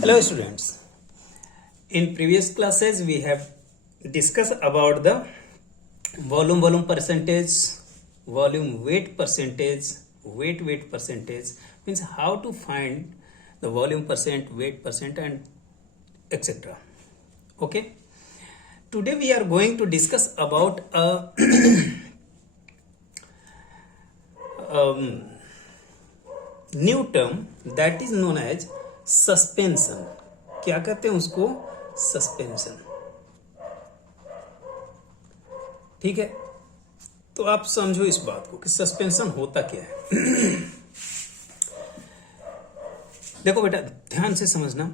Hello students. In previous classes we have discussed about the volume percentage, volume weight percentage, weight percentage, means how to find the volume percent, weight percent and etc. Okay. Today we are going to discuss about a new term that is known as suspension. क्या कहते हैं उसको? Suspension. ठीक है, तो आप समझो इस बात को कि सस्पेंशन होता क्या है. देखो बेटा, ध्यान से समझना.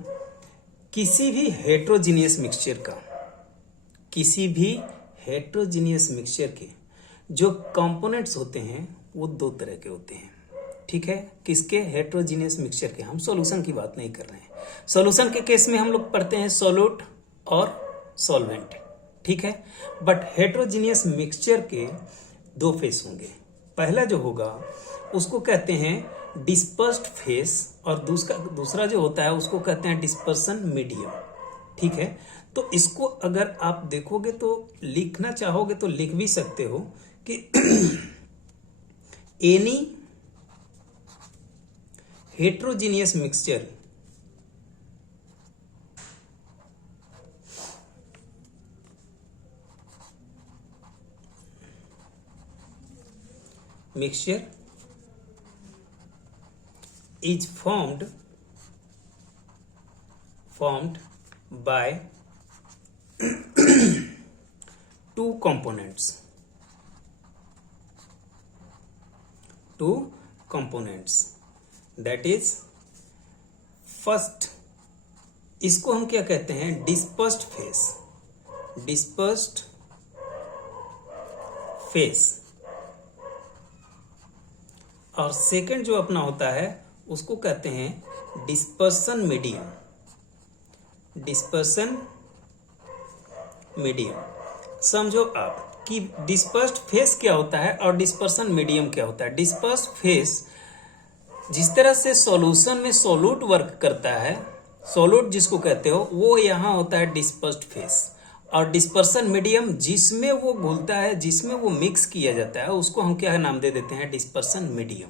किसी भी हेट्रोजीनियस मिक्सचर के जो कंपोनेंट्स होते हैं वो दो तरह के होते हैं. ठीक है, किसके? हेट्रोजीनियस मिक्सचर के. हम सॉल्यूशन की बात नहीं कर रहे हैं. सॉल्यूशन के केस में हम लोग पढ़ते हैं सॉल्यूट और सॉल्वेंट. ठीक है, बट हेट्रोजीनियस मिक्सचर के दो फेस होंगे. पहला जो होगा उसको कहते हैं डिस्पर्स्ड फेस और दूसरा जो होता है उसको कहते हैं डिस्पर्सन मीडियम. ठीक है, तो इसको अगर आप देखोगे तो लिखना चाहोगे तो लिख भी सकते हो कि any heterogeneous mixture is formed by two components. That is, first इसको हम क्या कहते हैं? Dispersed face. और सेकंड जो अपना होता है उसको कहते हैं डिस्पर्सन मीडियम. समझो आप कि डिस्पर्स्ड फेस क्या होता है और डिस्पर्सन मीडियम क्या होता है. डिस्पर्स्ड फेस जिस तरह से सॉल्यूशन में सॉल्यूट वर्क करता है, सॉल्यूट जिसको कहते हो, वो यहाँ होता है डिस्पर्स्ड फेस. और डिस्पर्सन मीडियम जिसमें वो घुलता है, जिसमें वो मिक्स किया जाता है, उसको हम क्या नाम दे देते हैं? Dispersion medium.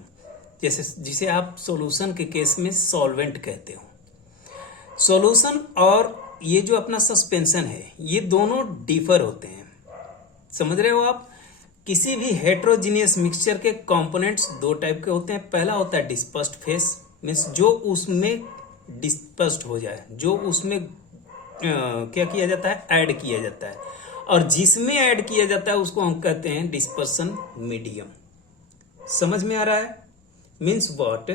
जैसे जिसे आप सॉल्यूशन के केस में सॉल्वेंट कहते हो. सॉल्यूशन और ये जो अपना सस्पेंशन है, ये दोनों डिफर होते हैं. समझ रहे हो आप? किसी भी हेट्रोजीनियस मिक्सचर के कंपोनेंट्स दो टाइप के होते हैं. पहला होता है डिस्पर्स्ड फेस, मीन्स जो उसमें डिस्पर्स्ड हो जाए, जो उसमें क्या किया जाता है? ऐड किया जाता है. और जिसमें ऐड किया जाता है उसको हम कहते हैं डिस्पर्सन मीडियम. समझ में आ रहा है? Means what?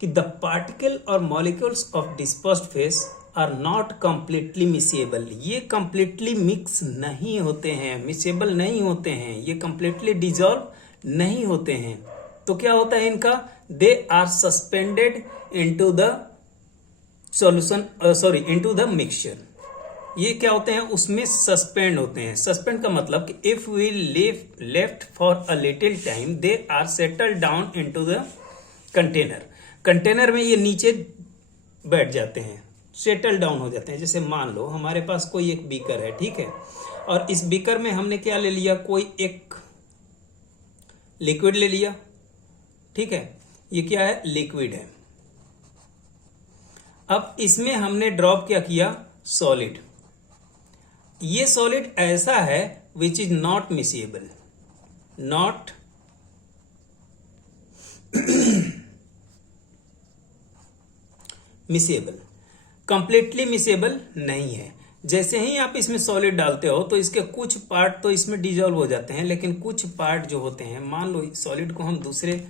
कि द पार्टिकल और molecules of dispersed phase are not completely miscible. ये कंप्लीटली मिक्स नहीं होते हैं, मिसेबल नहीं होते हैं, ये कंप्लीटली डिजॉल्व नहीं होते हैं. तो क्या होता है इनका? They are suspended into the solution, into the mixture. ये क्या होते हैं? उसमें सस्पेंड होते हैं. सस्पेंड का मतलब कि if we left for a little time they are settle down into the container में ये नीचे बैठ जाते हैं, सेटल डाउन हो जाते हैं. जैसे मान लो हमारे पास कोई एक बीकर है. ठीक है, और इस बीकर में हमने क्या ले लिया? कोई एक लिक्विड ले लिया. ठीक है, ये क्या है? लिक्विड है. अब इसमें हमने ड्रॉप क्या किया? सॉलिड. ये सॉलिड ऐसा है which is not miscible, not miscible, completely miscible नहीं है. जैसे ही आप इसमें सॉलिड डालते हो तो इसके कुछ पार्ट तो इसमें डिजॉल्व हो जाते हैं, लेकिन कुछ पार्ट जो होते हैं, मान लो सॉलिड को हम दूसरे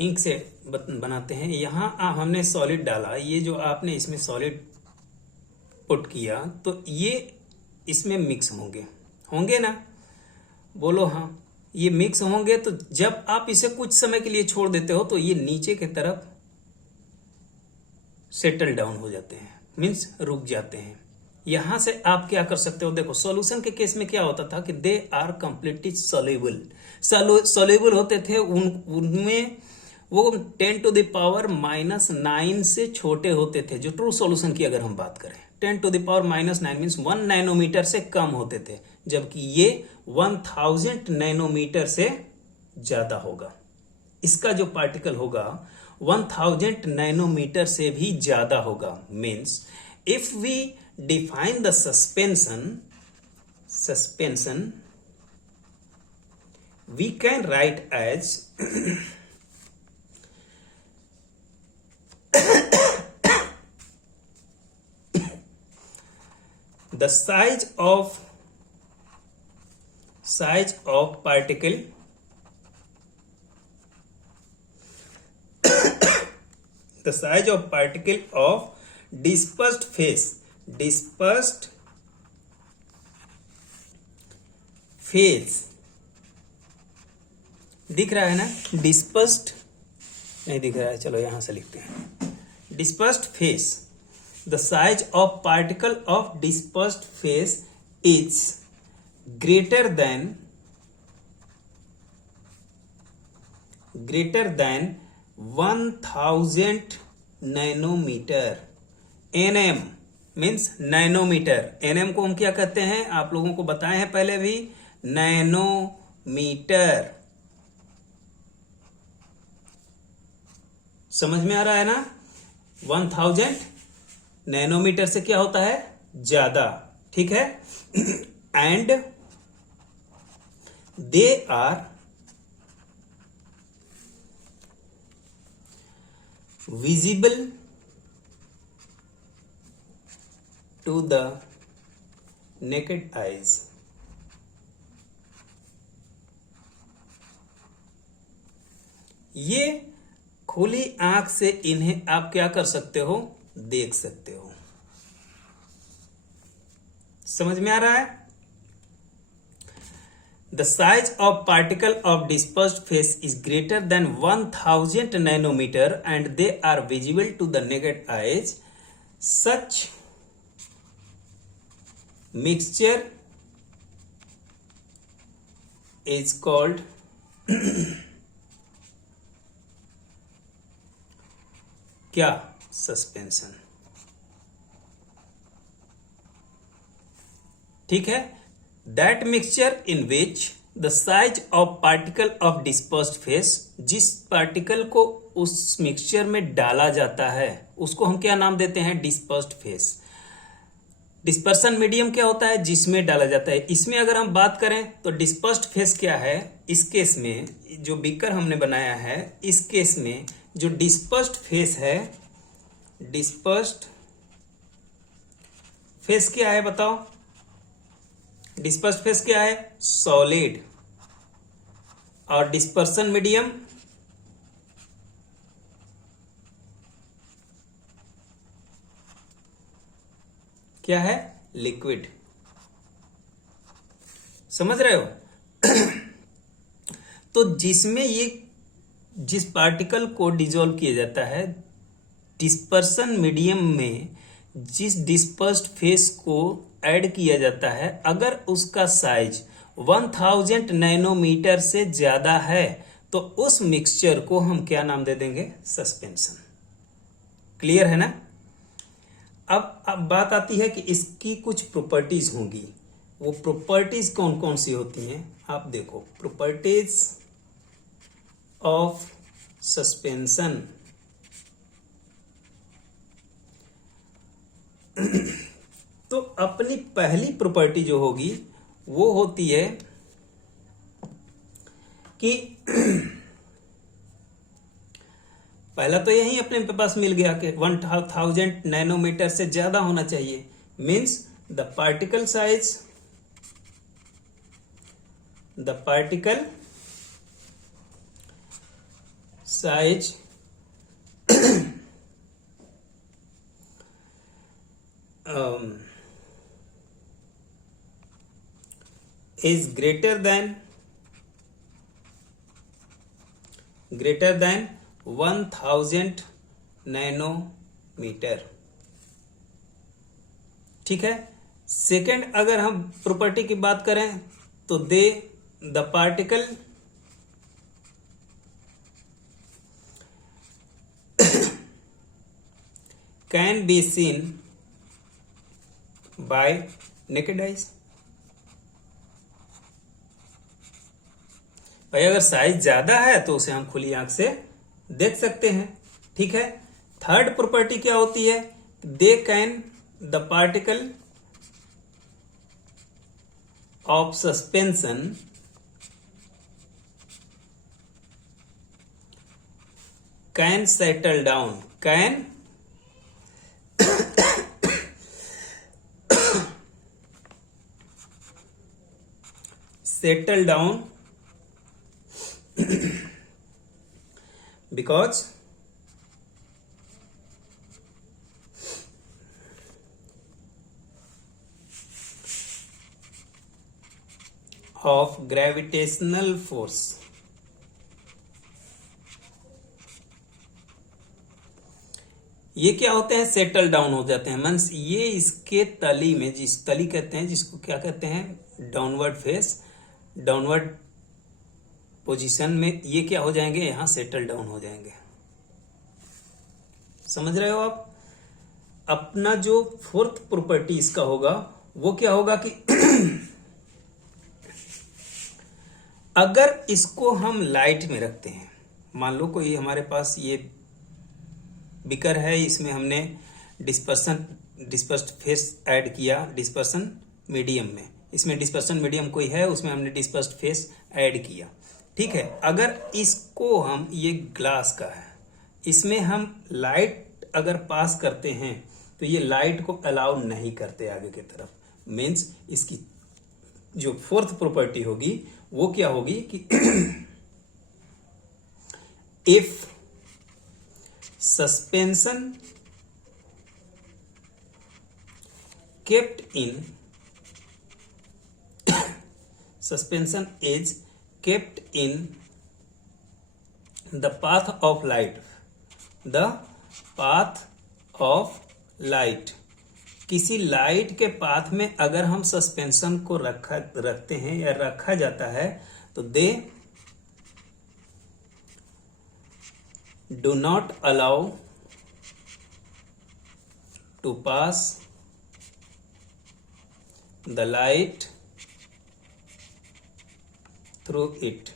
इंक से बनाते हैं. यहाँ हमने सॉलिड डाला, ये जो आपने इसमें सॉलिड पुट किया तो ये इसमें मिक्स होंगे ना? बोलो हाँ. ये मिक्स होंगे तो जब आप इसे कुछ समय के लिए छोड़ देते हो तो ये नीचे की तरफ सेटल डाउन हो जाते हैं, मीन्स रुक जाते हैं. यहां से आप क्या कर सकते हो? देखो, सॉल्यूशन के केस में क्या होता था कि दे आर कंप्लीटली सॉल्युबल होते थे. उनमें वो 10⁻⁻9 से छोटे होते थे, जो ट्रू सॉल्यूशन की अगर हम बात करें 10⁻⁻9 मीन्स 1 नैनोमीटर से कम होते थे, जबकि ये 1000 नैनोमीटर से ज्यादा होगा। इसका जो पार्टिकल होगा 1000 नैनोमीटर से भी ज्यादा होगा। Means if we define the suspension we can write as the size of particle the size of particle of dispersed phase दिख रहा है ना, डिस्पर्स्ड नहीं दिख रहा है, चलो यहां से लिखते हैं dispersed phase. The size of particle of dispersed phase is greater than 1000 nanometer. NM means nanometer. NM को हम क्या कहते हैं, आप लोगों को बताए हैं पहले भी, नैनोमीटर। समझ में आ रहा है ना। 1000 नैनोमीटर से क्या होता है, ज्यादा, ठीक है। And they are visible to the naked eyes. ये खुली आंख से इन्हें आप क्या कर सकते हो, देख सकते हो। समझ में आ रहा है। The size of particle of dispersed phase is greater than 1000 nanometer and they are visible to the naked eyes. Such mixture is called क्या, सस्पेंशन। ठीक है। That mixture in which the size of particle of dispersed phase, जिस particle को उस mixture में डाला जाता है उसको हम क्या नाम देते हैं, डिस्पर्स्ड फेस। डिस्पर्सन मीडियम क्या होता है, जिसमें डाला जाता है। इसमें अगर हम बात करें तो डिस्पर्स्ड फेस क्या है, इस केस में जो बीकर हमने बनाया है, इस केस में जो डिस्पर्स्ड फेस है, डिस्पर्स्ड फेस क्या है बताओ। डिस्पर्स्ड फेस क्या है, सॉलिड। और डिस्पर्सन मीडियम क्या है, लिक्विड। समझ रहे हो। तो जिसमें ये जिस पार्टिकल को डिसॉल्व किया जाता है, डिस्पर्सन मीडियम में जिस डिस्पर्स्ड फेस को ऐड किया जाता है, अगर उसका साइज 1000 नैनोमीटर से ज्यादा है तो उस मिक्सचर को हम क्या नाम दे देंगे, सस्पेंशन। क्लियर है ना। अब बात आती है कि इसकी कुछ प्रॉपर्टीज होंगी। वो प्रॉपर्टीज कौन कौन सी होती हैं, आप देखो। Properties of suspension. तो अपनी पहली प्रॉपर्टी जो होगी वो होती है कि पहला तो यही अपने पास मिल गया कि 1000 नैनोमीटर से ज्यादा होना चाहिए। Means the particle size is greater than 1000 nanometer. ठीक है। सेकेंड अगर हम प्रॉपर्टी की बात करें तो the particle can be seen bye naked eyes. भाई अगर साइज ज्यादा है तो उसे हम खुली आंख से देख सकते हैं। ठीक है। थर्ड प्रॉपर्टी क्या होती है? They can the particle of suspension can settle down, can settle down because of gravitational force। ये क्या होते हैं? सेटल डाउन हो जाते हैं। मीन्स ये इसके तली में, जिस तली कहते हैं, जिसको क्या कहते हैं? डाउनवर्ड फेस, डाउनवर्ड पोजीशन में ये क्या हो जाएंगे? यहां सेटल डाउन हो जाएंगे। समझ रहे हो आप? अपना जो फोर्थ प्रॉपर्टी इसका होगा वो क्या होगा कि अगर इसको हम लाइट में रखते हैं, मान लो कोई हमारे पास ये बिकर है, इसमें हमने डिस्पर्स्ड फेस ऐड किया डिस्पर्सन मीडियम में, इसमें डिस्पर्सन मीडियम कोई है, उसमें हमने डिस्पर्स्ड फेस ऐड किया। ठीक है। अगर इसको हम, ये ग्लास का है, इसमें हम लाइट अगर पास करते हैं तो ये लाइट को अलाउ नहीं करते आगे की तरफ। मीन्स इसकी जो फोर्थ प्रॉपर्टी होगी वो क्या होगी कि if suspension kept in suspension is kept in the path of light, the path of light, किसी लाइट के पाथ में अगर हम सस्पेंशन को रखते हैं या रखा जाता है तो दे do not allow to pass the light through it।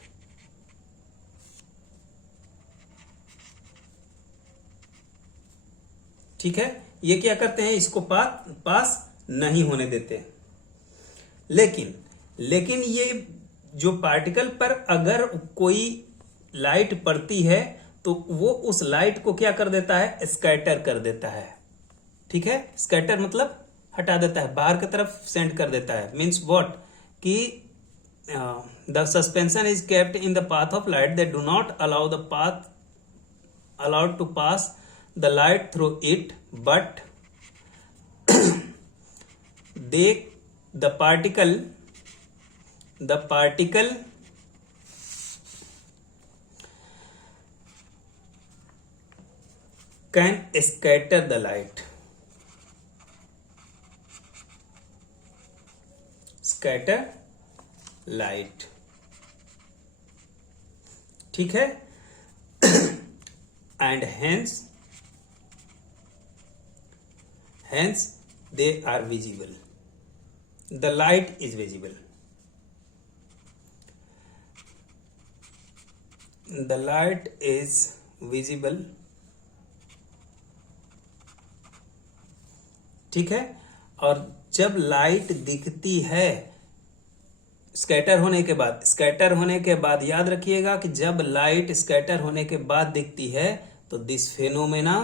ठीक है। ये क्या करते हैं? इसको पास नहीं होने देते। लेकिन ये जो पार्टिकल पर अगर कोई लाइट पड़ती है तो वो उस लाइट को क्या कर देता है? स्कैटर कर देता है। ठीक है। स्कैटर मतलब हटा देता है, बाहर की तरफ सेंड कर देता है। Means what? कि the suspension is kept in the path of light that do not allow the path allowed to pass the light through it, but they the particle can scatter the light, scatter light। ठीक है। and hence they are visible, the light is visible, the light is visible। ठीक है। और जब light दिखती है scatter होने के बाद याद रखिएगा कि जब लाइट स्कैटर होने के बाद दिखती है तो दिस फेनोमेना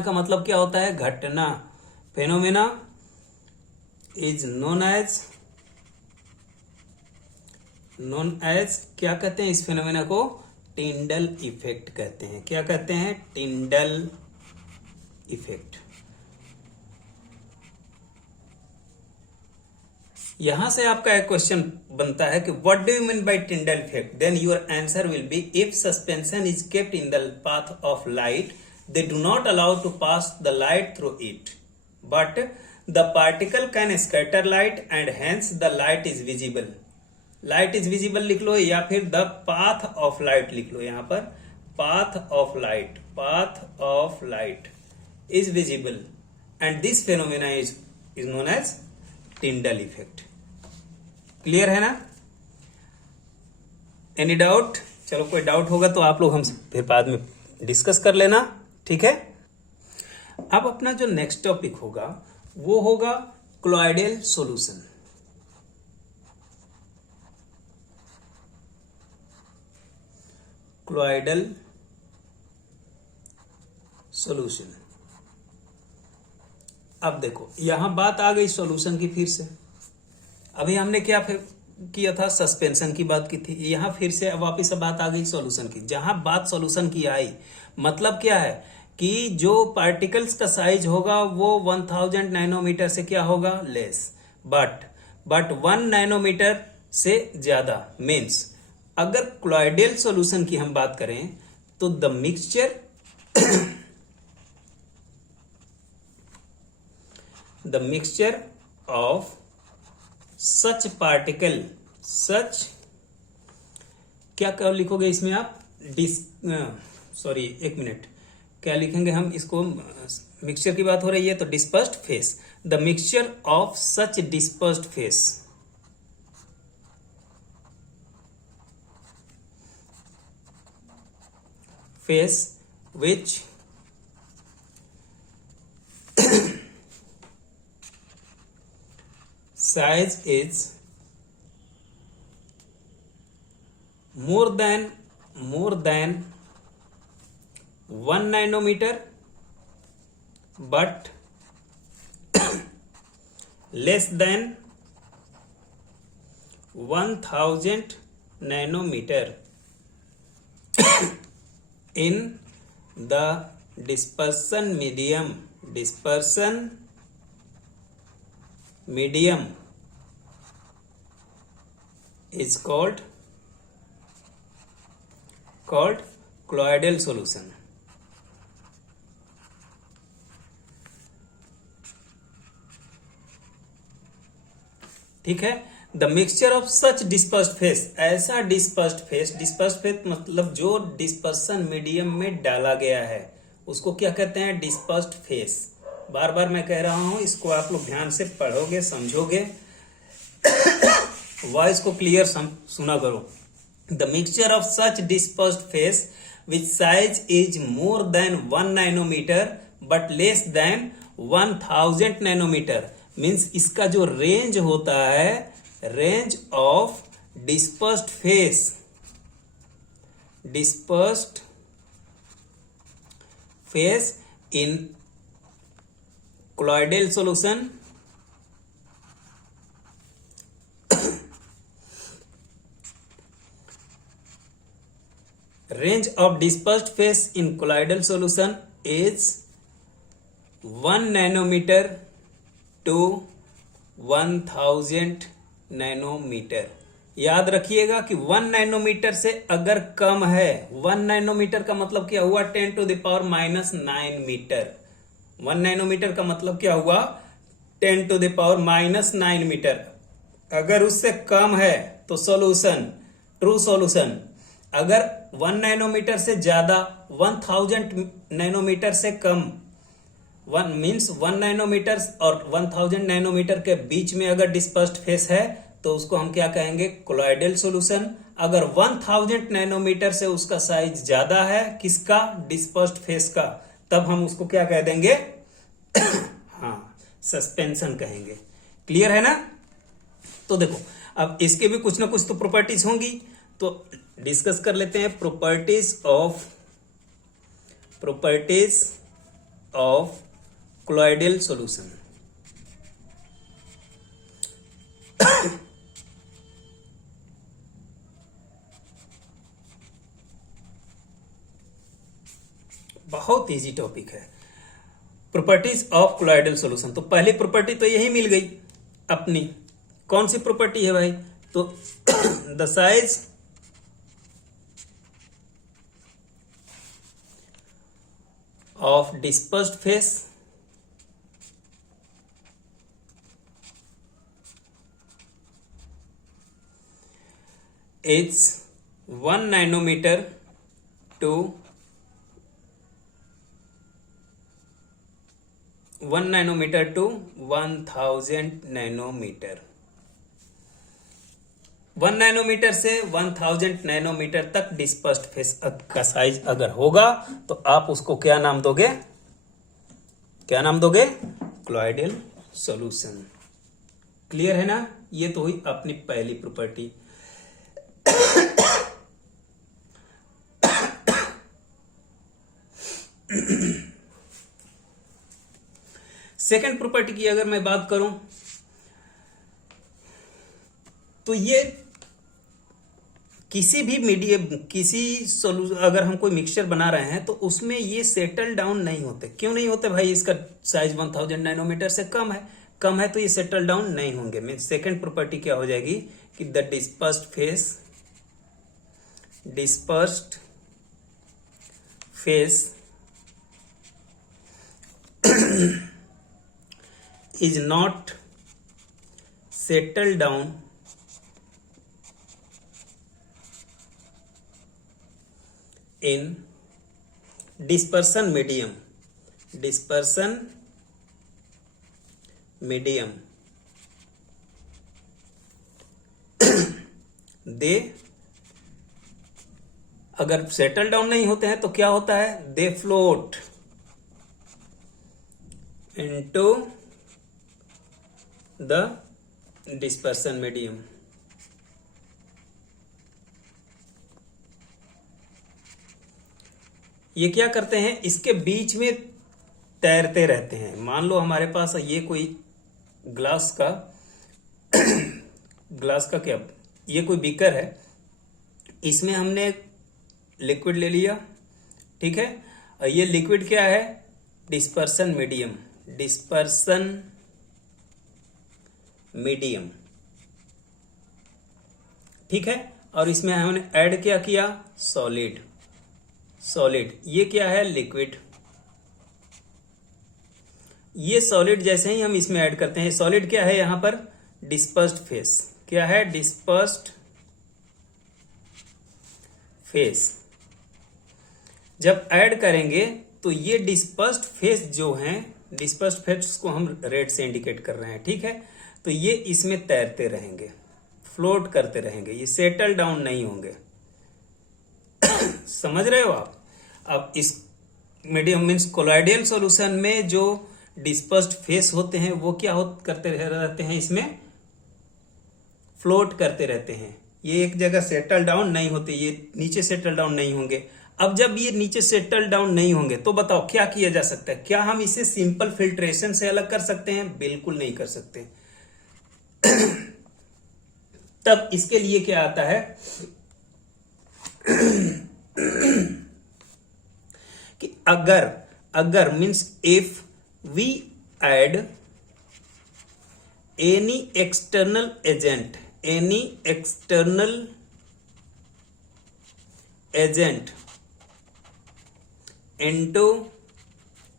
का मतलब क्या होता है? घटना। फेनोमेना इज नोन एज क्या कहते हैं इस फेनोमेना को? टिंडल इफेक्ट कहते हैं। क्या कहते हैं? Tyndall effect. यहां से आपका एक क्वेश्चन बनता है कि what do you mean by Tyndall effect? Then your answer will be if suspension is kept in the path of light they do not allow to pass the light through it, but the particle can scatter light and hence the light is visible. Light is visible लिख लो या फिर the path of light लिख लो। यहां पर path of light is visible and this phenomena is known as Tyndall effect. Clear है ना? Any doubt? चलो कोई डाउट होगा तो आप लोग हमसे फिर बाद में डिस्कस कर लेना, ठीक है। अब अपना जो नेक्स्ट टॉपिक होगा वो होगा क्लॉइडल सॉल्यूशन। क्लॉइडल सॉल्यूशन। अब देखो यहां बात आ गई सॉल्यूशन की फिर से। अभी हमने क्या फिर किया था, सस्पेंशन की बात की थी। यहां फिर से वापिस बात आ गई सॉल्यूशन की। जहां बात सॉल्यूशन की आई, मतलब क्या है कि जो पार्टिकल्स का साइज होगा वो 1000 नैनोमीटर से क्या होगा, लेस, बट 1 नैनोमीटर से ज्यादा। मीन्स अगर क्लॉइडल सॉल्यूशन की हम बात करें तो the mixture of such particle, such क्या लिखोगे इसमें आप, सॉरी एक मिनट, क्या लिखेंगे हम इसको, मिक्सचर की बात हो रही है तो dispersed phase, the mixture of such dispersed face which size is more than 1 nanometer but less than 1000 nanometer in the dispersion medium is called colloidal solution. ठीक है। The mixture of such dispersed face, ऐसा dispersed phase मतलब जो dispersion medium में डाला गया है उसको क्या कहते हैं, डिस्पर्स्ड फेस। बार बार मैं कह रहा हूं, इसको आप लोग ध्यान से पढ़ोगे, समझोगे, वॉइस को क्लियर सुना करो। The mixture of such dispersed phase which size is more than 1 nanometer but less than 1000 nanometer. Means इसका जो रेंज होता है, range of dispersed phase in colloidal solution range of dispersed phase in colloidal solution is 1 nanometer to 1000 nanometre. याद रखिएगा कि 1 nanometer से अगर कम है, 1 नैनोमीटर का मतलब क्या हुआ, 10 to the power -9 meter. 1 nanometer का मतलब क्या हुआ, 10 to the power -9 मीटर। अगर उससे कम है तो सॉल्यूशन, ट्रू सॉल्यूशन। अगर 1 नैनोमीटर से ज्यादा, 1000 नैनोमीटर से कम, 1 नैनोमीटर और 1000 नैनोमीटर के बीच में अगर डिस्पर्स्ड फेस है तो उसको हम क्या कहेंगे, कोलॉइडल सॉल्यूशन। अगर 1000 नैनोमीटर से उसका साइज ज्यादा है, किसका, डिस्पर्स्ड फेस का, तब हम उसको क्या कह देंगे हाँ, सस्पेंशन कहेंगे। क्लियर है ना? तो देखो अब इसके भी कुछ ना कुछ तो प्रॉपर्टीज होंगी, तो डिस्कस कर लेते हैं। Properties of colloidal solution। बहुत इजी टॉपिक है, प्रॉपर्टीज ऑफ colloidal solution। तो पहली प्रॉपर्टी तो यही मिल गई अपनी। कौन सी प्रॉपर्टी है भाई, तो the size of dispersed phase is 1 nanometer to 1000 nanometer. 1 nanometer से 1000 नैनोमीटर तक डिस्पर्स्ड फेस का साइज अगर होगा तो आप उसको क्या नाम दोगे? क्या नाम दोगे? Colloidal solution. क्लियर है ना? ये तो हुई अपनी पहली प्रॉपर्टी। सेकंड प्रॉपर्टी की अगर मैं बात करूं तो ये किसी भी मीडियम, किसी सोल्यूशन, अगर हम कोई मिक्सचर बना रहे हैं तो उसमें ये सेटल डाउन नहीं होते। क्यों नहीं होते भाई? इसका साइज 1000 नैनोमीटर से कम है, तो ये सेटल डाउन नहीं होंगे। मीन सेकंड प्रॉपर्टी क्या हो जाएगी कि the dispersed phase is not settled down in dispersion medium दे अगर सेटल डाउन नहीं होते हैं तो क्या होता है? दे float into the dispersion medium. ये क्या करते हैं? इसके बीच में तैरते रहते हैं। मान लो हमारे पास ये कोई ग्लास का क्या, ये कोई बीकर है, इसमें हमने लिक्विड ले लिया, ठीक है, और ये लिक्विड क्या है? डिस्पर्सन मीडियम, ठीक है। और इसमें हमने ऐड क्या किया? सॉलिड। ये क्या है? लिक्विड। ये सॉलिड जैसे ही हम इसमें ऐड करते हैं, सॉलिड क्या है यहां पर? Dispersed phase. क्या है? Dispersed phase. जब ऐड करेंगे तो ये डिस्पर्स्ड फेस जो हैं, डिस्पर्स्ड फेस को हम रेड से इंडिकेट कर रहे हैं, ठीक है। तो ये इसमें तैरते रहेंगे, फ्लोट करते रहेंगे, ये सेटल डाउन नहीं होंगे। समझ रहे हो आप? अब इस मीडियम मीन्स कोलॉइडल सॉल्यूशन में जो डिस्पर्स्ड फेस होते हैं वो क्या करते रहते हैं? इसमें फ्लोट करते रहते हैं। ये एक जगह सेटल डाउन नहीं होते, ये नीचे सेटल डाउन नहीं होंगे। अब जब ये नीचे सेटल डाउन नहीं होंगे तो बताओ क्या किया जा सकता है? क्या हम इसे सिंपल फिल्ट्रेशन से अलग कर सकते हैं? बिल्कुल नहीं कर सकते। तब इसके लिए क्या आता है कि अगर means if we add any external agent into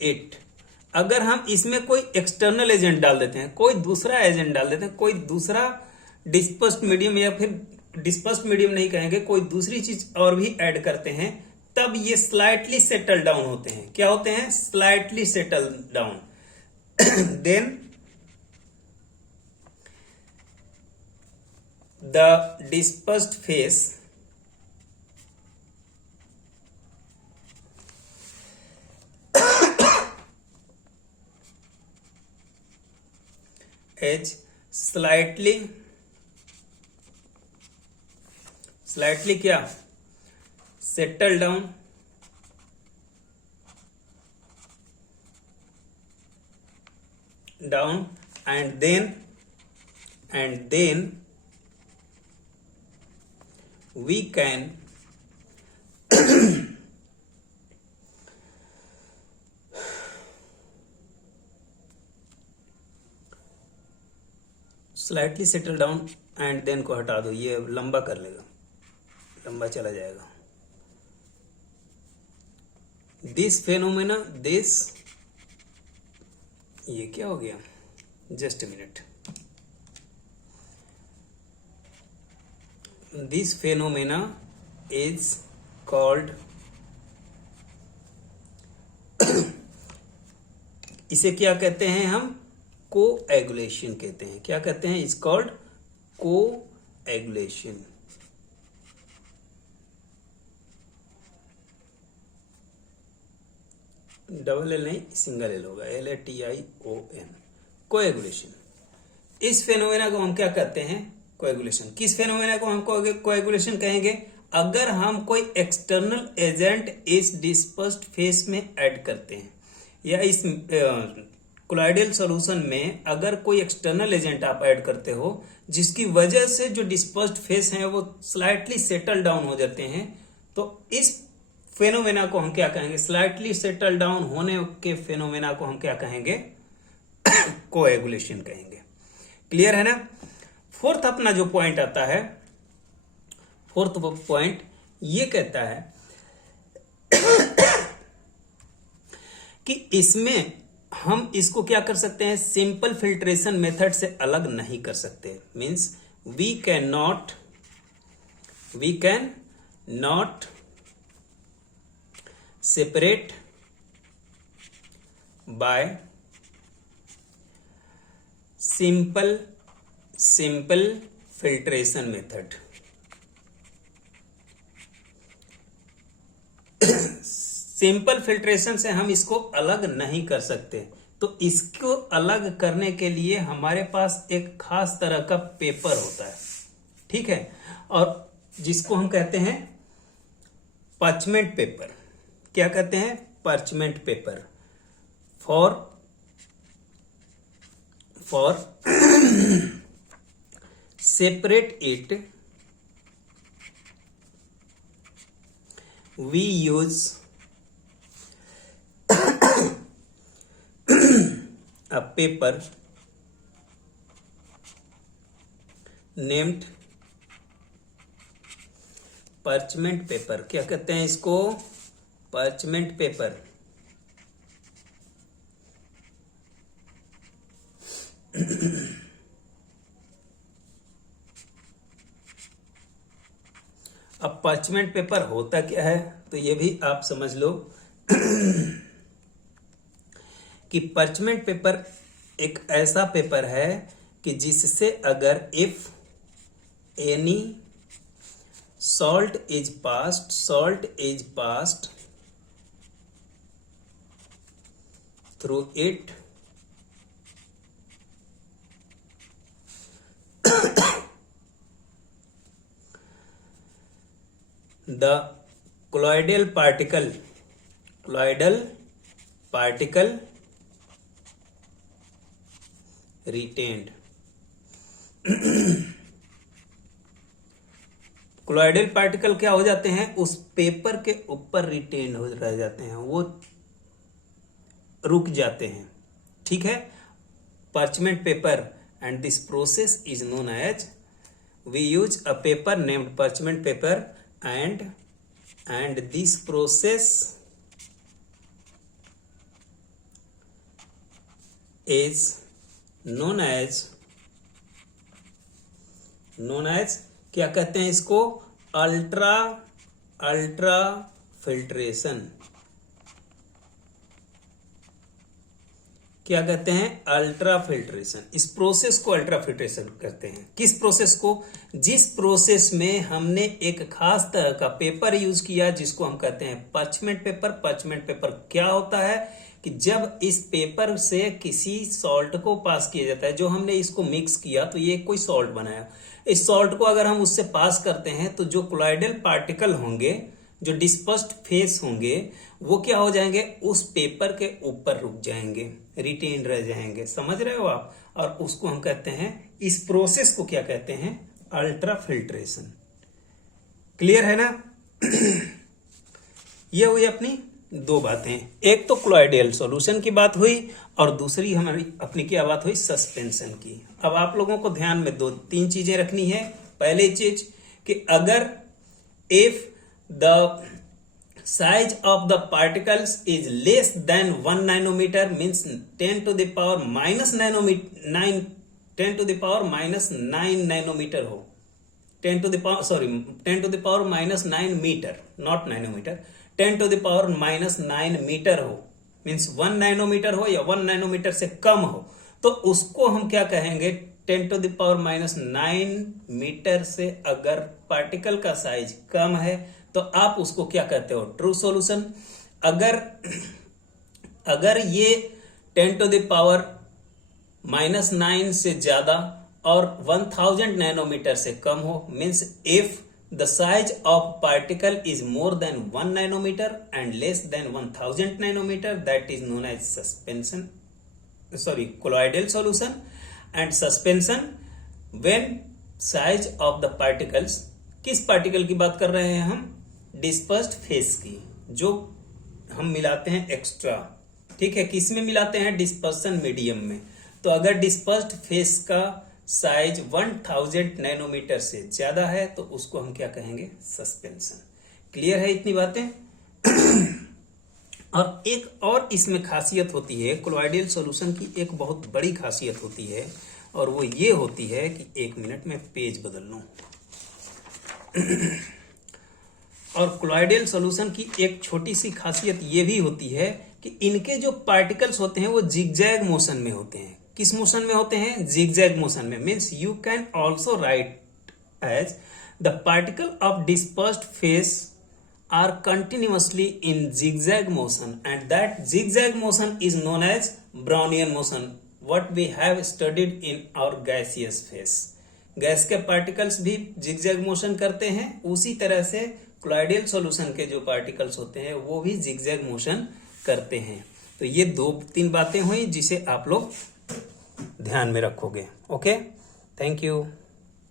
it, अगर हम इसमें कोई एक्सटर्नल एजेंट डाल देते हैं, कोई दूसरा एजेंट डाल देते हैं, कोई दूसरा डिस्पर्स्ड मीडियम, या फिर डिस्पर्स्ड मीडियम नहीं कहेंगे, कोई दूसरी चीज और भी ऐड करते हैं, तब ये स्लाइटली सेटल डाउन होते हैं। क्या होते हैं? Slightly settle down. Then the dispersed phase is slightly क्या? settle down and then we can slightly settle down and then को हटा दो, ये लंबा कर लेगा, लंबा चला जाएगा। दिस फेनोमेना, ये क्या हो गया? Just a minute, this phenomena is called, इसे क्या कहते हैं हम, कोएगुलेशन कहते हैं। क्या कहते हैं, is called coagulation. Double L नहीं, सिंगल एल होगा, LATION, कोएगुलेशन। इस फेनोमेना को हम क्या कहते हैं, कोएगुलेशन। किस फेनोमेना को हम कोएगुलेशन कहेंगे, अगर हम कोई एक्सटर्नल एजेंट इस डिस्पर्स्ड फेस में ऐड करते हैं, या इस कोलॉइडल सॉल्यूशन में अगर कोई एक्सटर्नल एजेंट आप ऐड करते हो जिसकी वजह से जो डिस्पर्स्ड फेस हैं वो स्लाइटली सेटल डाउन हो जाते हैं, तो इस फेनोमेना को हम क्या कहेंगे, स्लाइटली सेटल डाउन होने के फेनोमेना को हम क्या कहेंगे, कोएगुलेशन कहेंगे। क्लियर है ना। फोर्थ अपना जो पॉइंट आता है, फोर्थ पॉइंट ये कहता है कि इसमें हम इसको क्या कर सकते हैं, सिंपल फिल्ट्रेशन मेथड से अलग नहीं कर सकते। Means we can not separate by simple filtration method. Simple filtration से हम इसको अलग नहीं कर सकते, तो इसको अलग करने के लिए हमारे पास एक खास तरह का पेपर होता है, ठीक है, और जिसको हम कहते हैं पार्चमेंट पेपर। क्या कहते हैं, parchment paper. For separate it we use a paper named parchment paper। क्या कहते हैं इसको, parchment paper। अब parchment पेपर होता क्या है, तो ये भी आप समझ लो कि parchment पेपर एक ऐसा पेपर है कि जिससे अगर if any salt is passed through it, the colloidal particle retained। Colloidal particle क्या हो जाते हैं, उस पेपर के ऊपर रिटेन हो रह जाते हैं, वो रुक जाते हैं, ठीक है। parchment paper and this process is known as, we use a paper named parchment paper and this process is known as क्या कहते हैं इसको, अल्ट्रा फिल्ट्रेशन। क्या कहते हैं, अल्ट्रा फिल्ट्रेशन। इस प्रोसेस को अल्ट्रा फिल्ट्रेशन कहते हैं। किस प्रोसेस को, जिस प्रोसेस में हमने एक खास तरह का पेपर यूज किया जिसको हम कहते हैं parchment पेपर। parchment पेपर क्या होता है कि जब इस पेपर से किसी सॉल्ट को पास किया जाता है, जो हमने इसको मिक्स किया तो ये कोई सॉल्ट बनाया, इस सॉल्ट को अगर हम उससे पास करते हैं तो जो कोलॉइडल पार्टिकल होंगे, जो डिस्पर्स्ड फेस होंगे, वो क्या हो जाएंगे, उस पेपर के ऊपर रुक जाएंगे, रिटेन रह जाएंगे। समझ रहे हो आप। और उसको हम कहते हैं, इस प्रोसेस को क्या कहते हैं, अल्ट्रा फिल्ट्रेशन। क्लियर है ना। ये हुई अपनी दो बातें, एक तो कोलॉइडल सॉल्यूशन की बात हुई और दूसरी हमारी अपनी क्या बात हुई, सस्पेंशन की। अब आप लोगों को ध्यान में दो तीन चीजें रखनी है। पहली चीज कि अगर if the size of the particles is less than 1 nanometer means 10 to the power minus 9 nanometer हो, 10 to the power 10 to the power -9 meter, not nanometer, 10 to the power -9 meter हो, मीन्स 1 नैनोमीटर हो या 1 nanometer से कम हो, तो उसको हम क्या कहेंगे? 10 to the power -9 मीटर से अगर पार्टिकल का साइज कम है तो आप उसको क्या कहते हो? True solution. अगर ये 10 to the power -9 से ज्यादा और 1000 नैनोमीटर से कम हो, means if the size of particle is more than 1 nanometer and less than 1000 nanometer, that is known as suspension, colloidal solution। And suspension when size of the particles, किस particle की बात कर रहे हैं हम? डिस्पर्स्ड फेस की, जो हम मिलाते हैं एक्स्ट्रा, ठीक है। किस में मिलाते हैं? डिस्पर्सन मीडियम में। तो अगर डिस्पर्स्ड फेस का साइज 1000 नैनोमीटर से ज्यादा है तो उसको हम क्या कहेंगे? सस्पेंशन। क्लियर है इतनी बातें? और एक और इसमें खासियत होती है, कोलॉइडल सॉल्यूशन की एक बहुत बड़ी खासियत होती है, और वो ये होती है कि 1 मिनट में पेज बदल लूं। और कोलॉइडल सॉल्यूशन की एक छोटी सी खासियत ये भी होती है कि इनके जो पार्टिकल्स होते हैं वो जिगजैग मोशन में होते हैं। किस मोशन में होते हैं? जिगजैग मोशन में। Means you can also write as the particle of dispersed phase are continuously in zigzag motion, and that zigzag motion is known as Brownian motion, what we have studied in our gaseous phase। Gas के particles भी zigzag motion करते हैं, उसी तरह से colloidal solution के जो particles होते हैं वो भी जिगजैग मोशन करते हैं। तो ये 2-3 बातें हुई जिसे आप लोग ध्यान में रखोगे। Okay, thank you.